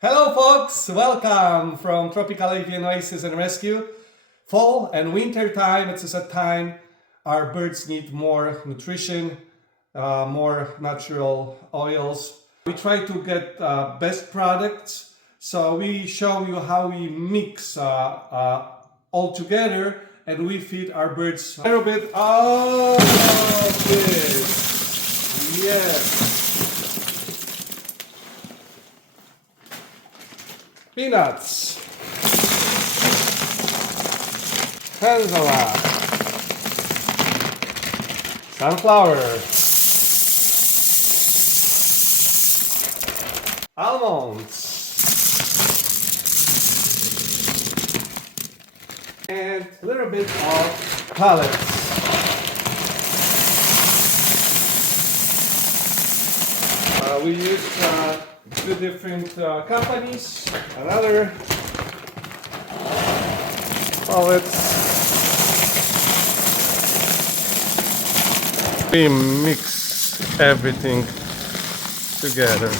Hello, folks! Welcome from Tropical Avian Oasis and Rescue. Fall and winter time, it's a time our birds need more nutrition, more natural oils. We try to get best products, so we show you how we mix all together and we feed our birds a little bit of this. Yes. Peanuts, Hanzala, sunflower, almonds, and a little bit of pellets. We use two different companies. Another pellets. We mix everything together.